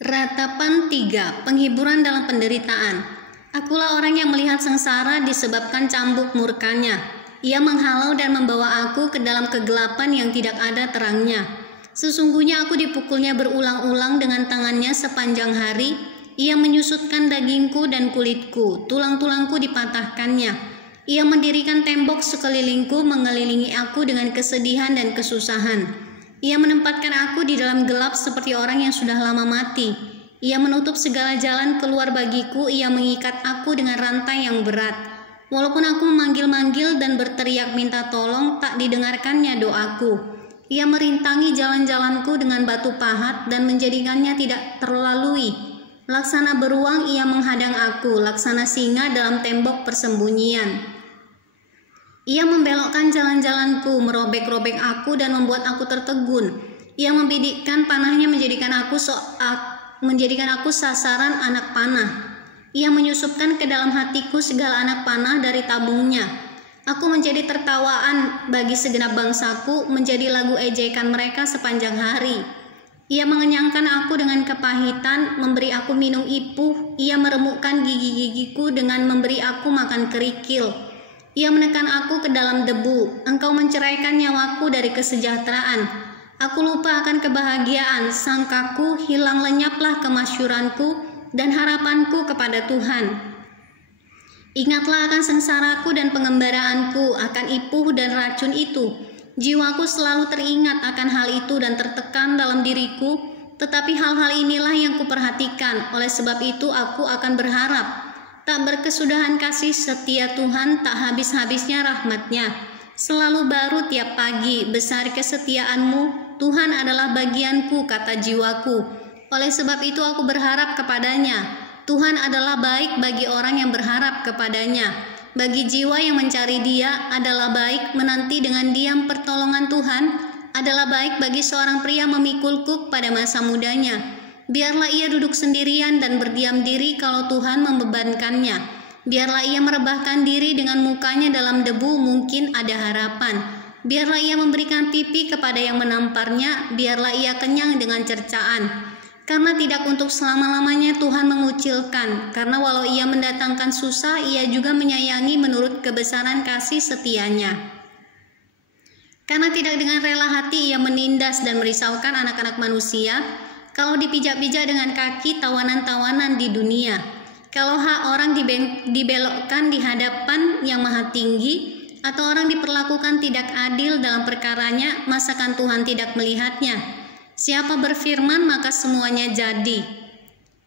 Ratapan 3. Penghiburan dalam penderitaan. Akulah orang yang melihat sengsara disebabkan cambuk murkanya. Ia menghalau dan membawa aku ke dalam kegelapan yang tidak ada terangnya. Sesungguhnya aku dipukulnya berulang-ulang dengan tangannya sepanjang hari. Ia menyusutkan dagingku dan kulitku, tulang-tulangku dipatahkannya. Ia mendirikan tembok sekelilingku, mengelilingi aku dengan kesedihan dan kesusahan. Ia menempatkan aku di dalam gelap seperti orang yang sudah lama mati. Ia menutup segala jalan keluar bagiku, ia mengikat aku dengan rantai yang berat. Walaupun aku memanggil-manggil dan berteriak minta tolong, tak didengarkannya doaku. Ia merintangi jalan-jalanku dengan batu pahat dan menjadikannya tidak terlalui. Laksana beruang ia menghadang aku, laksana singa dalam tembok persembunyian. Ia membelokkan jalan-jalanku, merobek-robek aku dan membuat aku tertegun. Ia membidikkan panahnya menjadikan aku sasaran anak panah. Ia menyusupkan ke dalam hatiku segala anak panah dari tabungnya. Aku menjadi tertawaan bagi segenap bangsaku, menjadi lagu ejekan mereka sepanjang hari. Ia mengenyangkan aku dengan kepahitan, memberi aku minum ipuh. Ia meremukkan gigi-gigiku dengan memberi aku makan kerikil. Ia menekan aku ke dalam debu. Engkau menceraikan nyawaku dari kesejahteraan. Aku lupa akan kebahagiaan. Sangkaku hilang lenyaplah kemasyuranku dan harapanku kepada Tuhan. Ingatlah akan sengsaraku dan pengembaraanku, akan ipuh dan racun itu. Jiwaku selalu teringat akan hal itu dan tertekan dalam diriku. Tetapi hal-hal inilah yang kuperhatikan. Oleh sebab itu aku akan berharap. Tak berkesudahan kasih setia Tuhan, tak habis-habisnya rahmat-Nya. Selalu baru tiap pagi, besar kesetiaan-Mu. Tuhan adalah bagianku, kata jiwaku. Oleh sebab itu aku berharap kepadanya. Tuhan adalah baik bagi orang yang berharap kepadanya. Bagi jiwa yang mencari Dia adalah baik menanti dengan diam pertolongan Tuhan. Adalah baik bagi seorang pria memikul kuk pada masa mudanya. Biarlah ia duduk sendirian dan berdiam diri kalau Tuhan membebankannya. Biarlah ia merebahkan diri dengan mukanya dalam debu, mungkin ada harapan. Biarlah ia memberikan pipi kepada yang menamparnya, biarlah ia kenyang dengan cercaan. Karena tidak untuk selama-lamanya Tuhan mengucilkan, karena walau ia mendatangkan susah, ia juga menyayangi menurut kebesaran kasih setianya. Karena tidak dengan rela hati ia menindas dan merisaukan anak-anak manusia, kalau dipijak-pijak dengan kaki tawanan-tawanan di dunia. Kalau hak orang dibelokkan di hadapan yang maha tinggi, atau orang diperlakukan tidak adil dalam perkaranya, masakan Tuhan tidak melihatnya? Siapa berfirman maka semuanya jadi.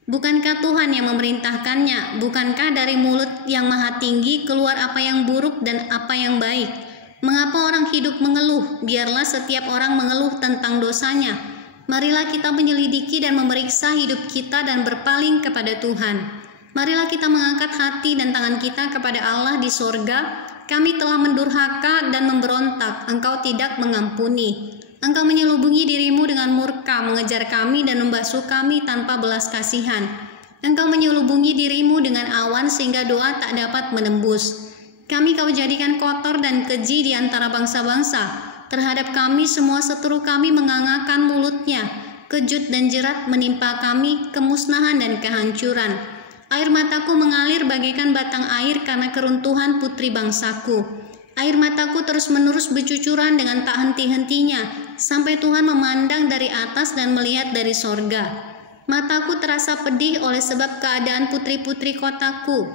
Bukankah Tuhan yang memerintahkannya? Bukankah dari mulut yang maha tinggi keluar apa yang buruk dan apa yang baik? Mengapa orang hidup mengeluh? Biarlah setiap orang mengeluh tentang dosanya. Marilah kita menyelidiki dan memeriksa hidup kita dan berpaling kepada Tuhan. Marilah kita mengangkat hati dan tangan kita kepada Allah di sorga. Kami telah mendurhaka dan memberontak, Engkau tidak mengampuni. Engkau menyelubungi dirimu dengan murka, mengejar kami dan membasuh kami tanpa belas kasihan. Engkau menyelubungi dirimu dengan awan sehingga doa tak dapat menembus. Kami Kau jadikan kotor dan keji di antara bangsa-bangsa. Terhadap kami semua seteru kami mengangakan mulutnya. Kejut dan jerat menimpa kami, kemusnahan dan kehancuran. Air mataku mengalir bagaikan batang air karena keruntuhan putri bangsaku. Air mataku terus-menerus bercucuran dengan tak henti-hentinya, sampai Tuhan memandang dari atas dan melihat dari sorga. Mataku terasa pedih oleh sebab keadaan putri-putri kotaku.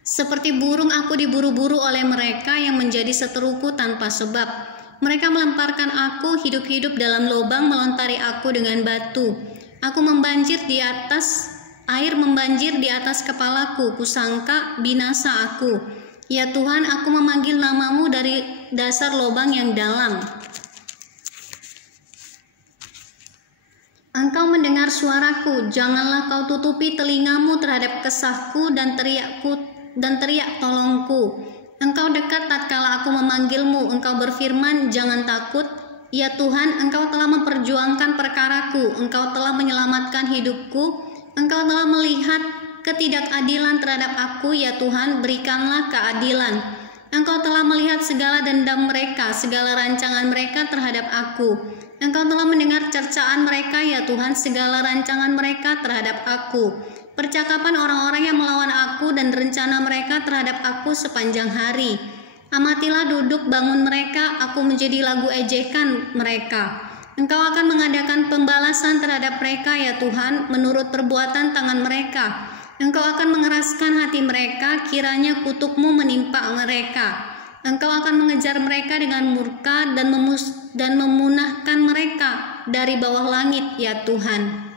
Seperti burung aku diburu-buru oleh mereka yang menjadi seteruku tanpa sebab. Mereka melemparkan aku hidup-hidup dalam lubang, melontari aku dengan batu. Aku membanjir di atas, air membanjir di atas kepalaku, kusangka binasa aku. Ya Tuhan, aku memanggil namamu dari dasar lubang yang dalam. Engkau mendengar suaraku, janganlah Kau tutupi telingamu terhadap kesahku dan teriak tolongku. Engkau dekat tatkala aku memanggilmu, Engkau berfirman, jangan takut. Ya Tuhan, Engkau telah memperjuangkan perkaraku, Engkau telah menyelamatkan hidupku, Engkau telah melihat ketidakadilan terhadap aku, ya Tuhan, berikanlah keadilan. Engkau telah melihat segala dendam mereka, segala rancangan mereka terhadap aku. Engkau telah mendengar cercaan mereka, ya Tuhan, segala rancangan mereka terhadap aku. Percakapan orang-orang yang melawan aku dan rencana mereka terhadap aku sepanjang hari. Amatilah duduk bangun mereka, aku menjadi lagu ejekan mereka. Engkau akan mengadakan pembalasan terhadap mereka, ya Tuhan, menurut perbuatan tangan mereka. Engkau akan mengeraskan hati mereka, kiranya kutuk-Mu menimpa mereka. Engkau akan mengejar mereka dengan murka dan memunahkan mereka dari bawah langit, ya Tuhan.